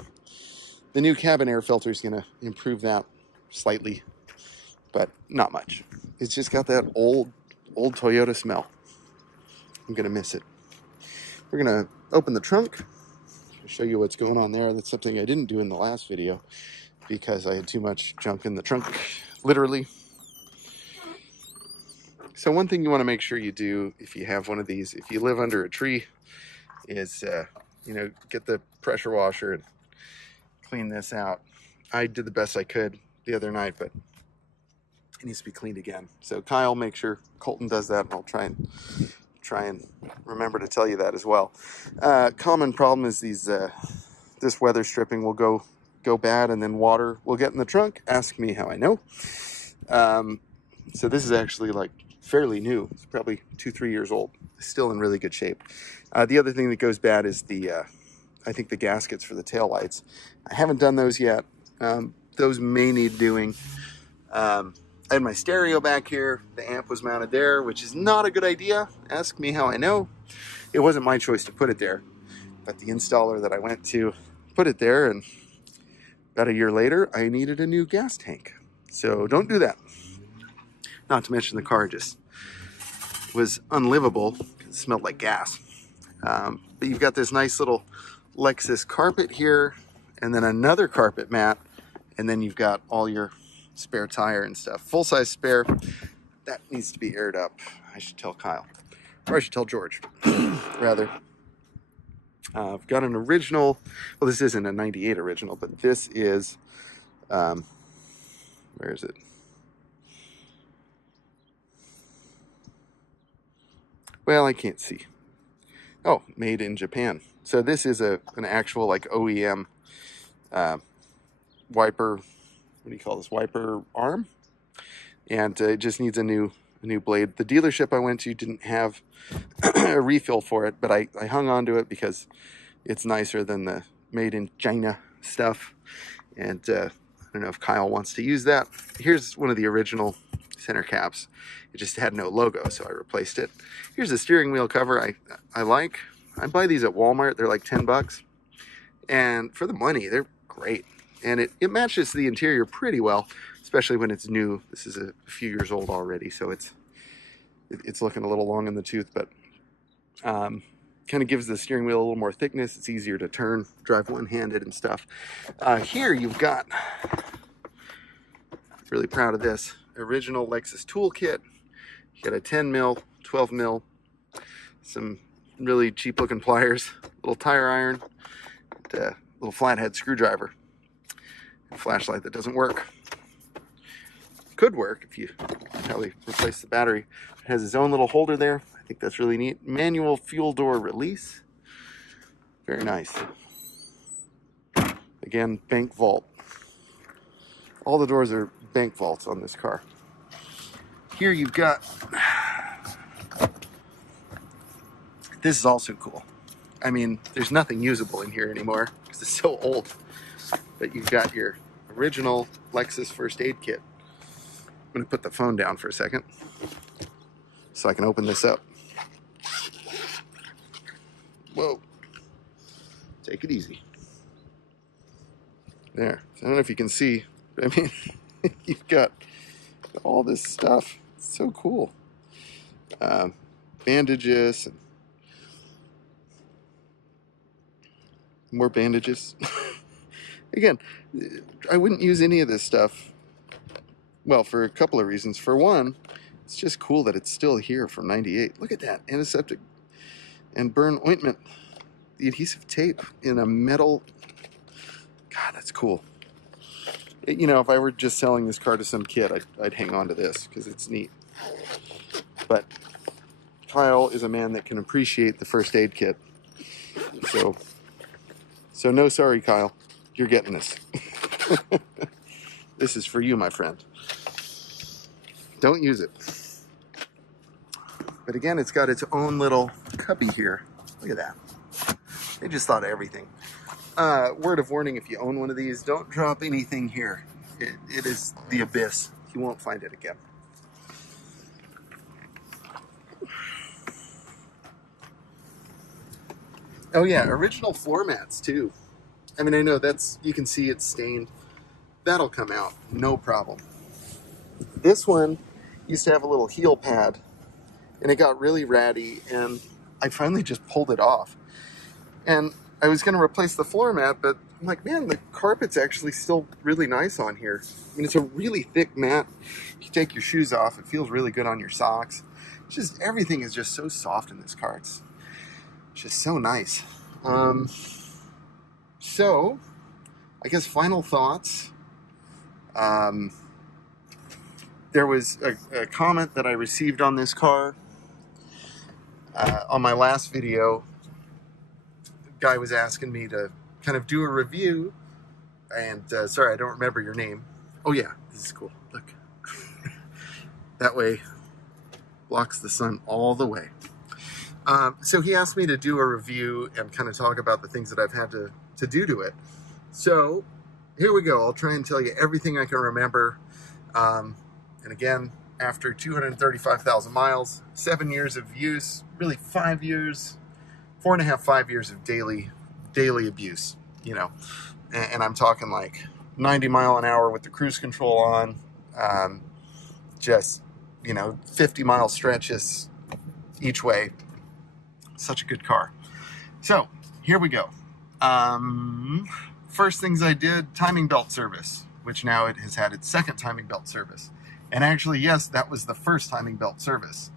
The new cabin air filter is going to improve that slightly, but not much. It's just got that old Toyota smell. I'm going to miss it. We're going to open the trunk, show you what's going on there. That's something I didn't do in the last video because I had too much junk in the trunk, literally. So one thing you want to make sure you do if you have one of these, if you live under a tree, is, you know, get the pressure washer and clean this out. I did the best I could the other night, but it needs to be cleaned again. So Kyle, make sure Colton does that, and I'll try and remember to tell you that as well. Common problem is these this weather stripping will go bad, and then water will get in the trunk. Ask me how I know. So this is actually like fairly new. It's probably 2-3 years old. Still in really good shape. The other thing that goes bad is I think the gaskets for the taillights. I haven't done those yet. Those may need doing. I had my stereo back here. The amp was mounted there, which is not a good idea. Ask me how I know. It wasn't my choice to put it there, but the installer that I went to put it there, and about a year later, I needed a new gas tank. So don't do that. Not to mention the car just was unlivable. It smelled like gas. But you've got this nice little Lexus carpet here, and then another carpet mat, and then you've got all your spare tire and stuff. Full-size spare. That needs to be aired up. I should tell Kyle. Or I should tell George, rather. I've got an original. Well, this isn't a 98 original, but this is, where is it? Well, I can't see. Oh, made in Japan. So this is an actual like OEM wiper. What do you call this? Wiper arm, and it just needs a new blade. The dealership I went to didn't have a refill for it, but I hung on to it because it's nicer than the made in China stuff. And I don't know if Kyle wants to use that. Here's one of the original center caps. It just had no logo, so I replaced it. Here's the steering wheel cover I like. I buy these at Walmart. They're like 10 bucks. And for the money, they're great. And it matches the interior pretty well, especially when it's new. This is a few years old already, so it's looking a little long in the tooth, but kind of gives the steering wheel a little more thickness. It's easier to turn, drive one-handed and stuff. Here you've got, really proud of this, original Lexus toolkit. You got a 10 mil, 12 mil, some really cheap looking pliers, little tire iron, and a little flathead screwdriver, a flashlight that doesn't work. Could work if you probably replace the battery. It has its own little holder there. I think that's really neat. Manual fuel door release. Very nice. Again, bank vault. All the doors are bank vaults on this car. Here you've got, this is also cool. I mean, there's nothing usable in here anymore because it's so old. But you've got your original Lexus first aid kit. I'm going to put the phone down for a second so I can open this up. Whoa. Take it easy. There. I don't know if you can see, but I mean, you've got all this stuff. It's so cool. Bandages. And more bandages. Again, I wouldn't use any of this stuff. Well, for a couple of reasons. For one, it's just cool that it's still here from '98. Look at that. Antiseptic and burn ointment. The adhesive tape in a metal. God, that's cool. You know, if I were just selling this car to some kid, I'd hang on to this because it's neat. But Kyle is a man that can appreciate the first aid kit. So no sorry, Kyle. You're getting this. This is for you, my friend. Don't use it. But again, it's got its own little cubby here. Look at that. They just thought of everything. Word of warning, if you own one of these, don't drop anything here. It is the abyss. You won't find it again. Oh yeah, original floor mats too. I mean, I know you can see it's stained. That'll come out, no problem. This one used to have a little heel pad, and it got really ratty, and I finally just pulled it off. And I was going to replace the floor mat, but I'm like, man, the carpet's actually still really nice on here. I mean, it's a really thick mat. You take your shoes off, it feels really good on your socks. It's just, everything is just so soft in this car. It's just so nice. So, I guess final thoughts. There was a comment that I received on this car on my last video. The guy was asking me to kind of do a review, and sorry, I don't remember your name. Oh yeah, this is cool. Look, that way blocks the sun all the way. So he asked me to do a review and kind of talk about the things that I've had to do to it. So here we go. I'll try and tell you everything I can remember. And again, after 235,000 miles, 7 years of use, really 5 years, 4.5, 5 years of daily abuse, you know. And I'm talking like 90 mile an hour with the cruise control on, just, you know, 50 mile stretches each way. Such a good car. So here we go. First things I did, timing belt service, which now it has had its second timing belt service. And actually, yes, that was the first timing belt service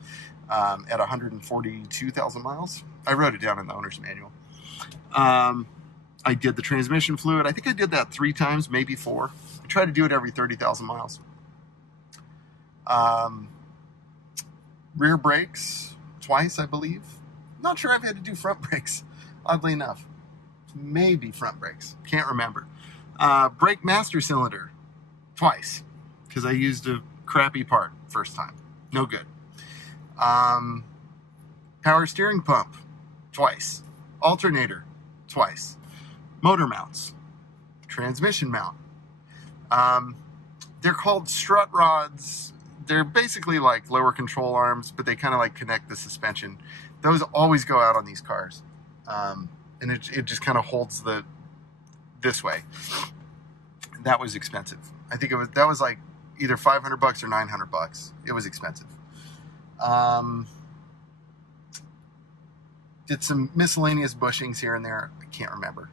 at 142,000 miles. I wrote it down in the owner's manual. I did the transmission fluid. I think I did that 3 times, maybe 4. I try to do it every 30,000 miles. Rear brakes, twice, I believe. Not sure I've had to do front brakes, oddly enough. Maybe front brakes, can't remember. Brake master cylinder, twice, because I used a crappy part first time. No good. Power steering pump, twice. Alternator, twice. Motor mounts, transmission mount. They're called strut rods. They're basically like lower control arms, but they kind of like connect the suspension. Those always go out on these cars. And it just kind of holds this way. That was expensive. I think that was like either $500 or $900. It was expensive. Did some miscellaneous bushings here and there. I can't remember.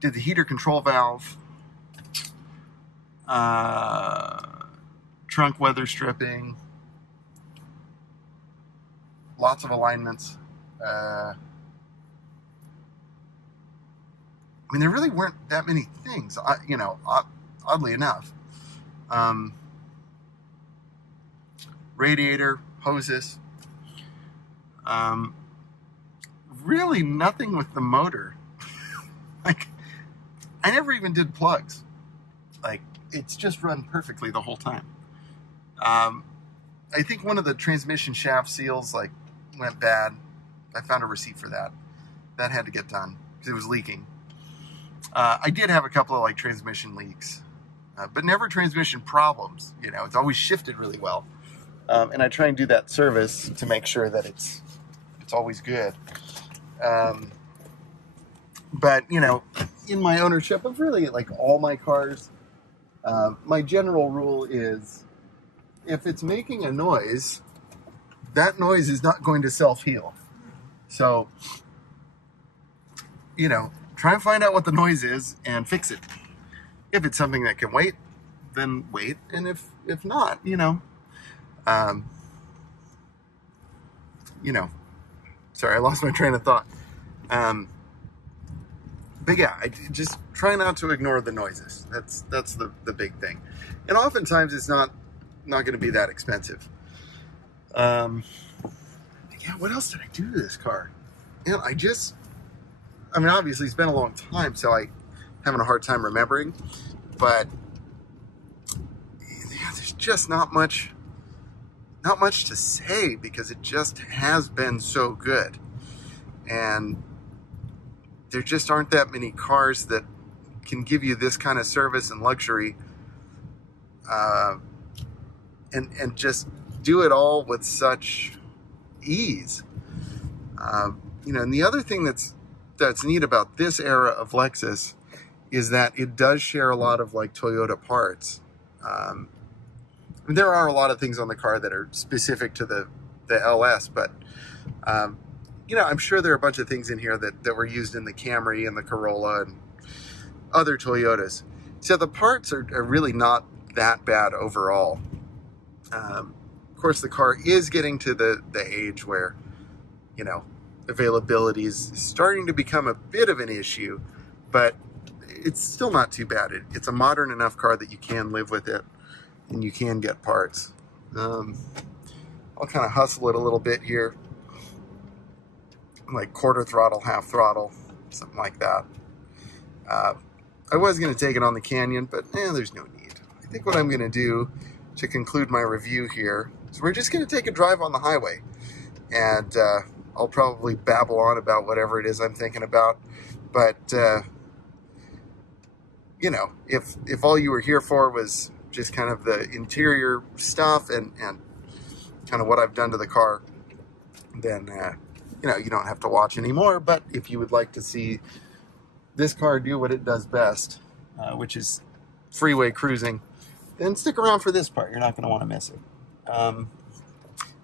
Did the heater control valve. Trunk weather stripping. Lots of alignments. I mean, there really weren't that many things, you know, oddly enough. Radiator, hoses. Really nothing with the motor. Like, I never even did plugs. Like, it's just run perfectly the whole time. I think one of the transmission shaft seals, like, went bad. I found a receipt for that. That had to get done because it was leaking. I did have a couple of like transmission leaks, but never transmission problems. You know, it's always shifted really well. And I try and do that service to make sure that it's always good. But you know, in my ownership of really like all my cars, my general rule is if it's making a noise, that noise is not going to self-heal. So, you know, try and find out what the noise is and fix it. If it's something that can wait, then wait. And if not, you know, sorry, I lost my train of thought. But yeah, I just try not to ignore the noises. That's the big thing. And oftentimes it's not going to be that expensive. Yeah, what else did I do to this car? And I mean, obviously it's been a long time, so I'm having a hard time remembering, but yeah, there's just not much to say because it just has been so good. And there just aren't that many cars that can give you this kind of service and luxury, and just do it all with such ease. You know, and the other thing that's neat about this era of Lexus is that it does share a lot of like Toyota parts. I mean, there are a lot of things on the car that are specific to the LS, but you know, I'm sure there are a bunch of things in here that were used in the Camry and the Corolla and other Toyotas. So the parts are really not that bad overall. Of course, the car is getting to the age where, you know, availability is starting to become a bit of an issue, but it's still not too bad. It's a modern enough car that you can live with it and you can get parts. I'll kind of hustle it a little bit here. Like quarter throttle, half throttle, something like that. I was going to take it on the Canyon, but there's no need. I think what I'm going to do to conclude my review here is we're just going to take a drive on the highway, and I'll probably babble on about whatever it is I'm thinking about. But, you you know, if all you were here for was just kind of the interior stuff and kind of what I've done to the car, then, you know, you don't have to watch anymore. But if you would like to see this car do what it does best, which is freeway cruising, then stick around for this part. You're not going to want to miss it.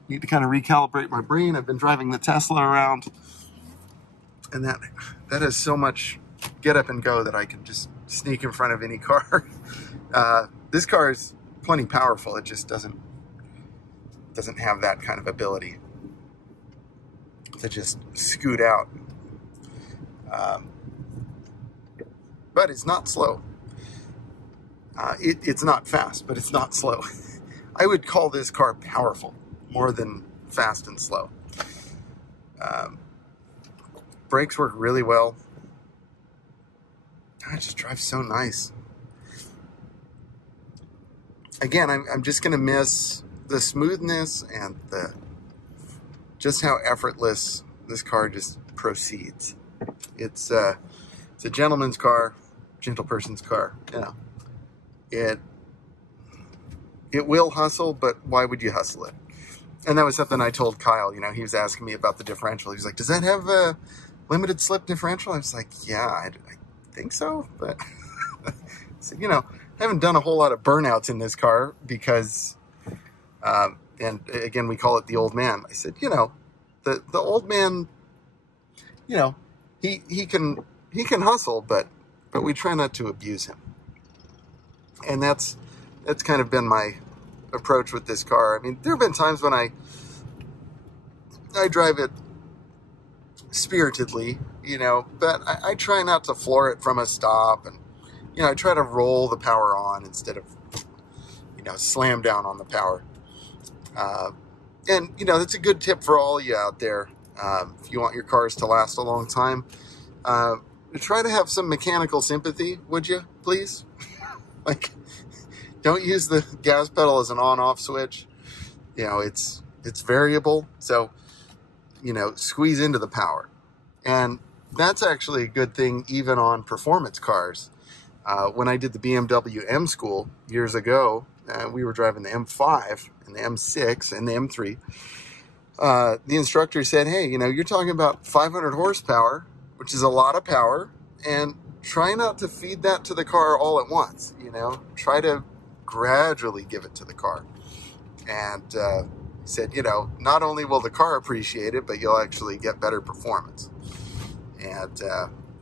Need to kind of recalibrate my brain. I've been driving the Tesla around, and that has so much get up and go that I can just sneak in front of any car. This car is plenty powerful. It just doesn't have that kind of ability to just scoot out. But it's not slow. It's not fast, but it's not slow. I would call this car powerful more than fast and slow. Brakes work really well. It just drives so nice. Again, I'm just going to miss the smoothness and just how effortless this car just proceeds. It's a gentleman's car, gentle person's car. You know, it will hustle, but why would you hustle it? And that was something I told Kyle. You know, he was asking me about the differential. He was like, "Does that have a limited slip differential?" I was like, "Yeah, I think so." But so, you know, I haven't done a whole lot of burnouts in this car because, and again, we call it the old man. I said, you know, the old man, you know, he can hustle, but we try not to abuse him. And that's kind of been my approach with this car. I mean, there have been times when I drive it spiritedly, you know, but I try not to floor it from a stop, and you know, I try to roll the power on instead of, you know, slam down on the power. And you know, that's a good tip for all of you out there. If you want your cars to last a long time, try to have some mechanical sympathy, would you, please? Like, don't use the gas pedal as an on-off switch. You know, it's variable, so, you know, squeeze into the power. And that's actually a good thing even on performance cars. When I did the BMW M School years ago, we were driving the M5 and the M6 and the M3. The instructor said, "Hey, you know, you're talking about 500 horsepower, which is a lot of power, and try not to feed that to the car all at once, you know, try to gradually give it to the car." And he said, you know, not only will the car appreciate it, but you'll actually get better performance. And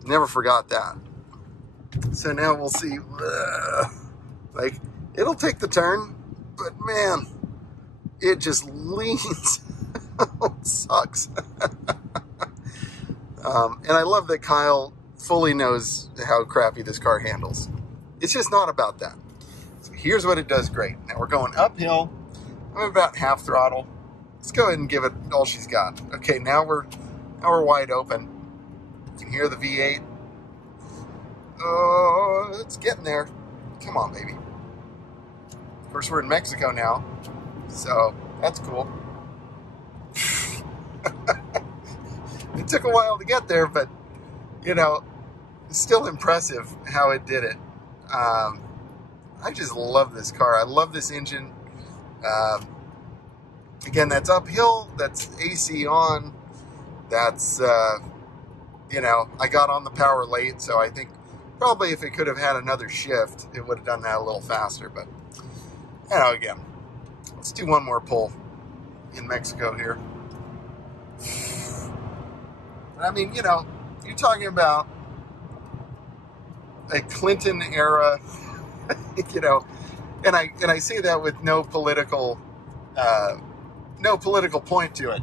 never forgot that. So now we'll see. Like, it'll take the turn, but man, it just leans. It sucks. And I love that Kyle fully knows how crappy this car handles. It's just not about that. So here's what it does great. Now we're going uphill. I'm about half throttle. Let's go ahead and give it all she's got. Okay, now we're wide open. You can hear the V8. Oh, it's getting there. Come on, baby. Of course, we're in Mexico now, so that's cool. It took a while to get there, but, you know, it's still impressive how it did it. I just love this car. I love this engine. Again, that's uphill. That's AC on. That's, you know, I got on the power late, so I think probably if it could have had another shift, it would have done that a little faster. But, you know, again, let's do one more pull in Mexico here. I mean, you know, you're talking about a Clinton era, you know, and I say that with no political point to it.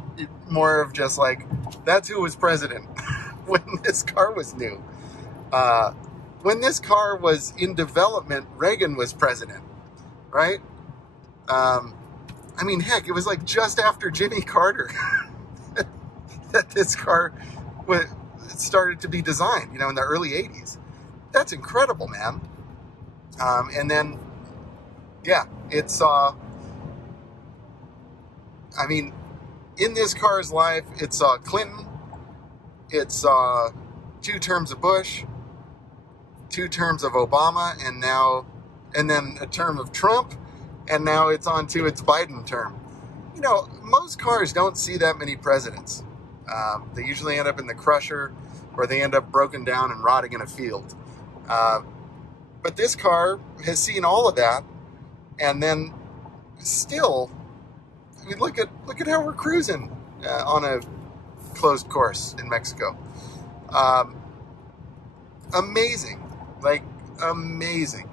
More of just like, that's who was president when this car was new. When this car was in development, Reagan was president, right? I mean, heck, it was like just after Jimmy Carter that this car started to be designed, you know, in the early 80s. That's incredible, man. And then, yeah, it saw, I mean, in this car's life, it saw Clinton, it saw 2 terms of Bush, 2 terms of Obama, and then a term of Trump, and now it's on to its Biden term. You know, most cars don't see that many presidents. They usually end up in the crusher, or they end up broken down and rotting in a field. But this car has seen all of that, and then still, I mean, look at how we're cruising on a closed course in Mexico. Amazing, like amazing.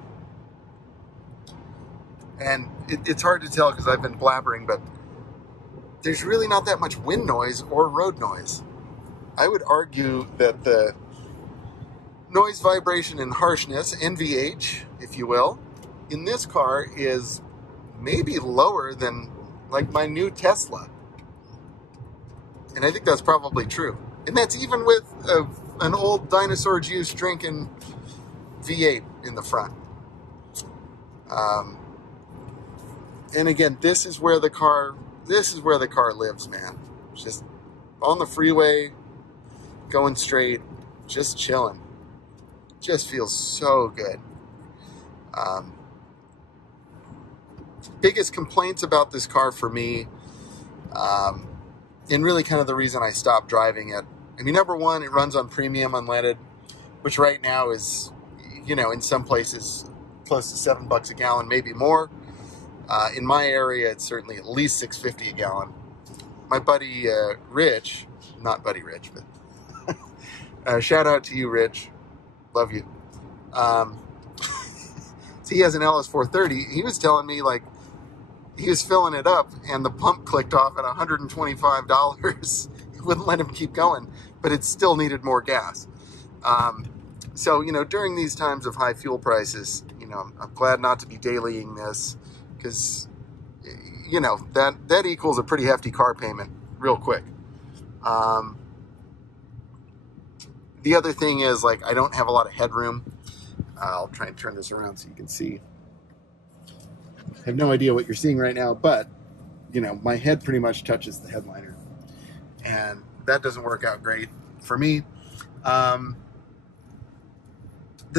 And it's hard to tell because I've been blabbering, but there's really not that much wind noise or road noise. I would argue that the noise, vibration, and harshness, NVH, if you will, in this car is maybe lower than like my new Tesla. And I think that's probably true. And that's even with an old dinosaur juice drinking V8 in the front. And again, this is where the car lives, man. Just on the freeway, going straight, just chilling. Just feels so good. Biggest complaints about this car for me, and really kind of the reason I stopped driving it. I mean, number one, it runs on premium unleaded, which right now is, you know, in some places close to $7 a gallon, maybe more. In my area, it's certainly at least $6.50 a gallon. My buddy Rich, not Buddy Rich, but shout out to you, Rich. Love you. So he has an LS 430. He was telling me, like, he was filling it up and the pump clicked off at $125. It wouldn't let him keep going, but it still needed more gas. So, you know, during these times of high fuel prices, you know, I'm glad not to be dailying this, because, you know, that equals a pretty hefty car payment real quick. The other thing is, like, I don't have a lot of headroom. I'll try and turn this around so you can see. I have no idea what you're seeing right now, but, you know, my head pretty much touches the headliner. And that doesn't work out great for me. The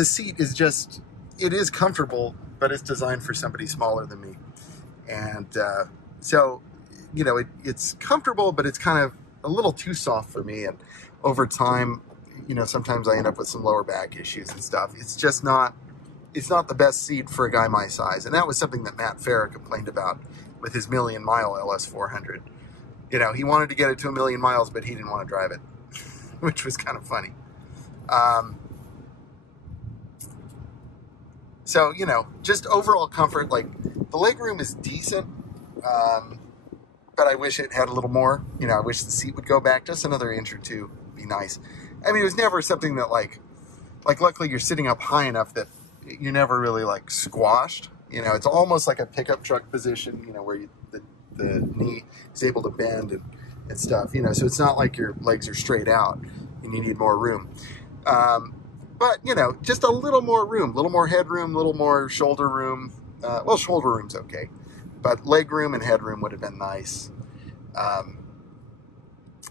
seat is just, it is comfortable, but it's designed for somebody smaller than me. And so, you know, it's comfortable, but it's kind of a little too soft for me. And over time, you know, sometimes I end up with some lower back issues and stuff. It's just not, it's not the best seat for a guy my size. And that was something that Matt Farah complained about with his 1,000,000-mile LS 400. You know, he wanted to get it to 1,000,000 miles, but he didn't want to drive it, which was kind of funny. So, you know, just overall comfort, like, the legroom is decent, but I wish it had a little more. You know, I wish the seat would go back just another inch or two. Be nice. I mean, it was never something that, like luckily you're sitting up high enough that you're never really, like, squashed. You know, it's almost like a pickup truck position, you know, where the knee is able to bend and stuff, you know, so it's not like your legs are straight out and you need more room. But, you know, just a little more room, a little more headroom, a little more shoulder room. Well, shoulder room's okay, but leg room and headroom would have been nice.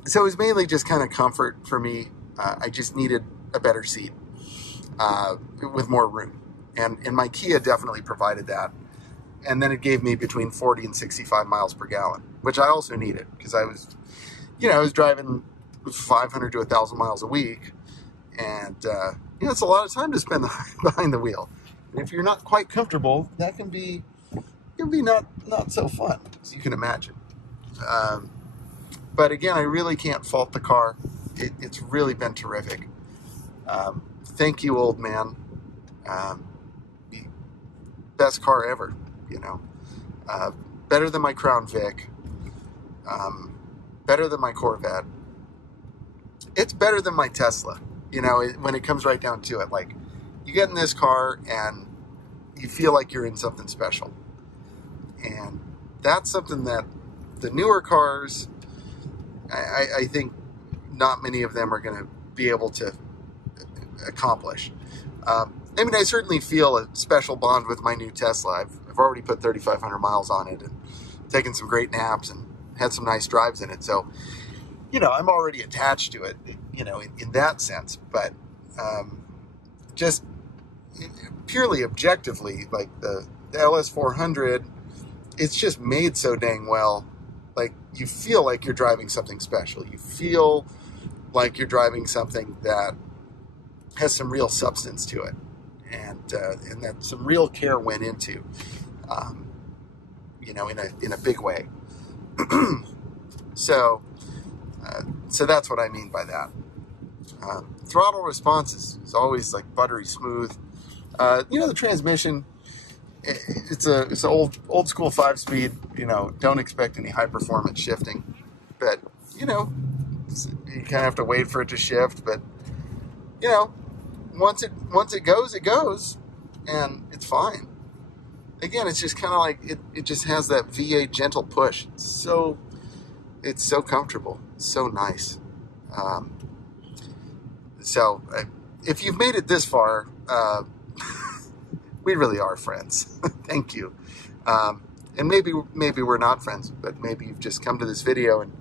So it was mainly just kind of comfort for me. I just needed a better seat with more room. And my Kia definitely provided that. And then it gave me between 40 and 65 miles per gallon, which I also needed because I was, you know, I was driving 500 to 1,000 miles a week. And, you know, it's a lot of time to spend behind the wheel. And if you're not quite comfortable, that can be not so fun, as you can imagine. But again, I really can't fault the car. It's really been terrific. Thank you, old man. The best car ever, you know. Better than my Crown Vic. Better than my Corvette. It's better than my Tesla. You know, when it comes right down to it, like, you get in this car and you feel like you're in something special. And that's something that the newer cars, I think not many of them are going to be able to accomplish. I mean, I certainly feel a special bond with my new Tesla. I've already put 3,500 miles on it and taken some great naps and had some nice drives in it. So, you know, I'm already attached to it, you know, in that sense. But just purely objectively, like the LS 400, it's just made so dang well. Like, you feel like you're driving something special. You feel like you're driving something that has some real substance to it, and that some real care went into, you know, in a big way. So that's what I mean by that. Throttle response is always like buttery smooth. You know, the transmission, it's an old school 5-speed. You know, don't expect any high performance shifting, but you know, you kind of have to wait for it to shift. But you know, once it goes, and it's fine. Again, it's just kind of like it just has that V8 gentle push. It's so comfortable. It's so nice. So if you've made it this far, we really are friends. Thank you. And maybe we're not friends, but maybe you've just come to this video and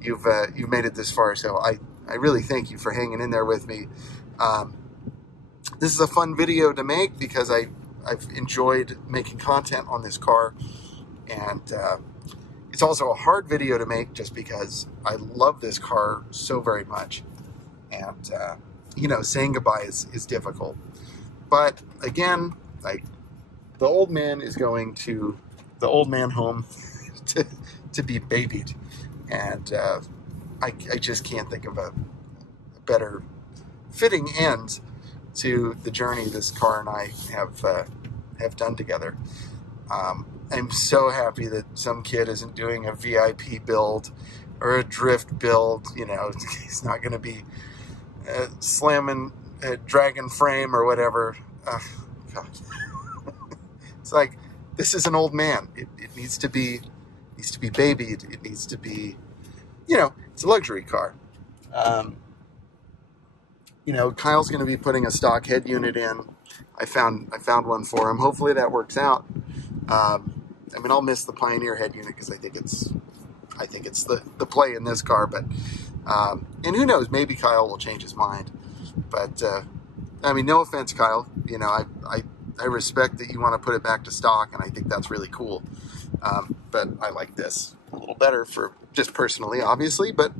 you've made it this far. So I really thank you for hanging in there with me. This is a fun video to make because I've enjoyed making content on this car, and it's also a hard video to make just because I love this car so very much, and you know, saying goodbye is difficult. But again, like, the old man is going to the old man home to be babied, and I just can't think of a better fitting end to the journey this car and I have done together. I'm so happy that some kid isn't doing a VIP build or a drift build. You know, he's not going to be slamming a dragon frame or whatever. God. It's like, this is an old man. It needs to be babied. It needs to be, you know, it's a luxury car. You know, Kyle's going to be putting a stock head unit in. I found one for him. Hopefully that works out. I mean, I'll miss the Pioneer head unit because I think it's the play in this car. But and who knows? Maybe Kyle will change his mind. But I mean, no offense, Kyle. You know, I respect that you want to put it back to stock, and I think that's really cool. But I like this a little better for just personally, obviously. But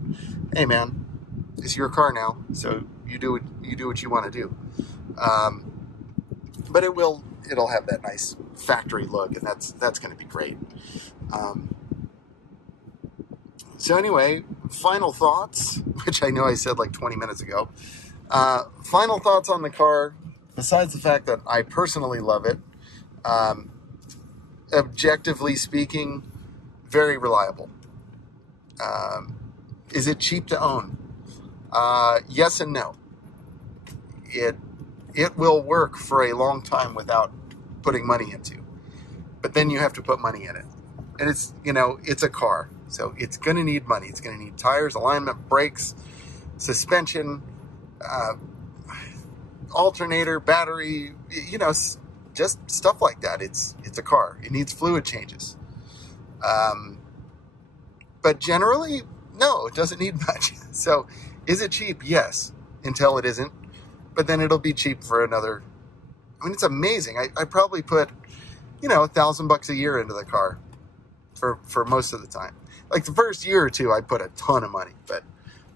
hey, man, it's your car now, so you do what you want to do. But it'll have that nice factory look, and that's going to be great. So anyway, final thoughts, which I know I said like 20 minutes ago. Final thoughts on the car, besides the fact that I personally love it. Objectively speaking, very reliable. Is it cheap to own? Yes and no. It will work for a long time without putting money into, but then you have to put money in it. And it's, you know, it's a car, so it's going to need money. It's going to need tires, alignment, brakes, suspension, alternator, battery, you know, just stuff like that. It's a car. It needs fluid changes. But generally, no, it doesn't need much. So is it cheap? Yes, until it isn't. But then it'll be cheap for another. I mean, it's amazing. I probably put, you know, $1,000 a year into the car for most of the time. Like the first year or two, I put a ton of money. But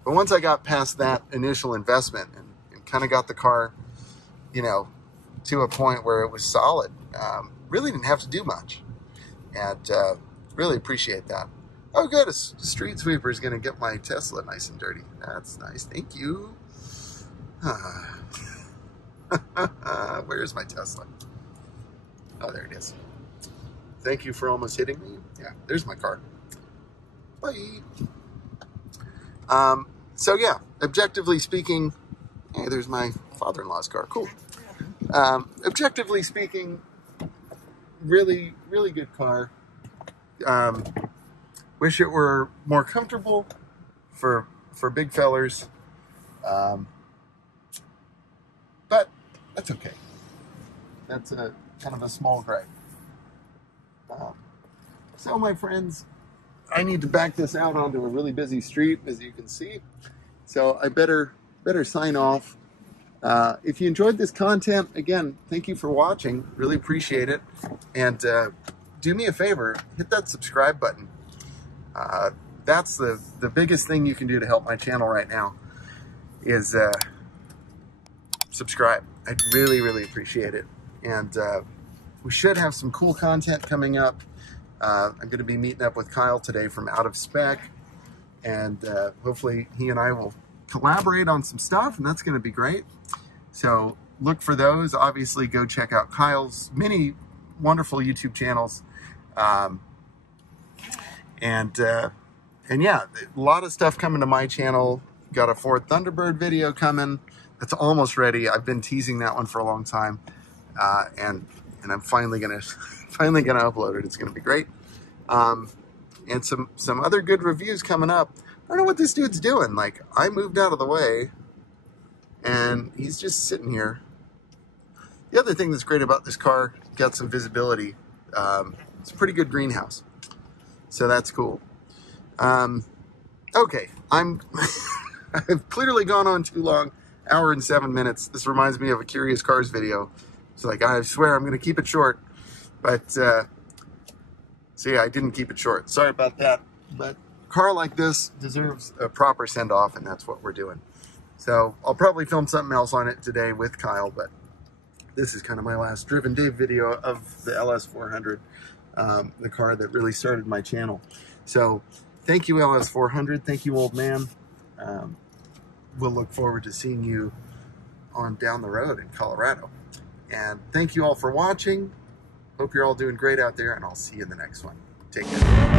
once I got past that initial investment and kind of got the car, you know, to a point where it was solid, really didn't have to do much. And really appreciate that. Oh, good. A street sweeper is going to get my Tesla nice and dirty. That's nice. Thank you. Where's my Tesla? Oh, there it is. Thank you for almost hitting me. Yeah, there's my car. Bye. So yeah, objectively speaking, hey, there's my father-in-law's car. Cool. Objectively speaking, really, really good car. Wish it were more comfortable for big fellers. But that's okay. That's a kind of a small gripe. So my friends, I need to back this out onto a really busy street, as you can see. So I better sign off. If you enjoyed this content, again, thank you for watching. Really appreciate it. And do me a favor, hit that subscribe button. That's the biggest thing you can do to help my channel right now is subscribe. I'd really, really appreciate it. And we should have some cool content coming up. I'm going to be meeting up with Kyle today from Out of Spec. And hopefully he and I will collaborate on some stuff, and that's going to be great. So look for those. Obviously, go check out Kyle's many wonderful YouTube channels. And yeah, a lot of stuff coming to my channel. Got a Ford Thunderbird video coming. That's almost ready. I've been teasing that one for a long time. And I'm finally gonna upload it. It's gonna be great. And some other good reviews coming up. I don't know what this dude's doing. Like, I moved out of the way and he's just sitting here. The other thing that's great about this car, got some visibility. It's a pretty good greenhouse. So that's cool. Okay, I've clearly gone on too long. Hour and 7 minutes. This reminds me of a Curious Cars video. It's like, I swear I'm going to keep it short. But, see, I didn't keep it short. Sorry about that. But a car like this deserves a proper send-off, and that's what we're doing. So I'll probably film something else on it today with Kyle, but this is kind of my last Driven Dave video of the LS 400, the car that really started my channel. So thank you, LS 400. Thank you, old man. We'll look forward to seeing you on down the road in Colorado. And thank you all for watching. Hope you're all doing great out there, and I'll see you in the next one. Take care.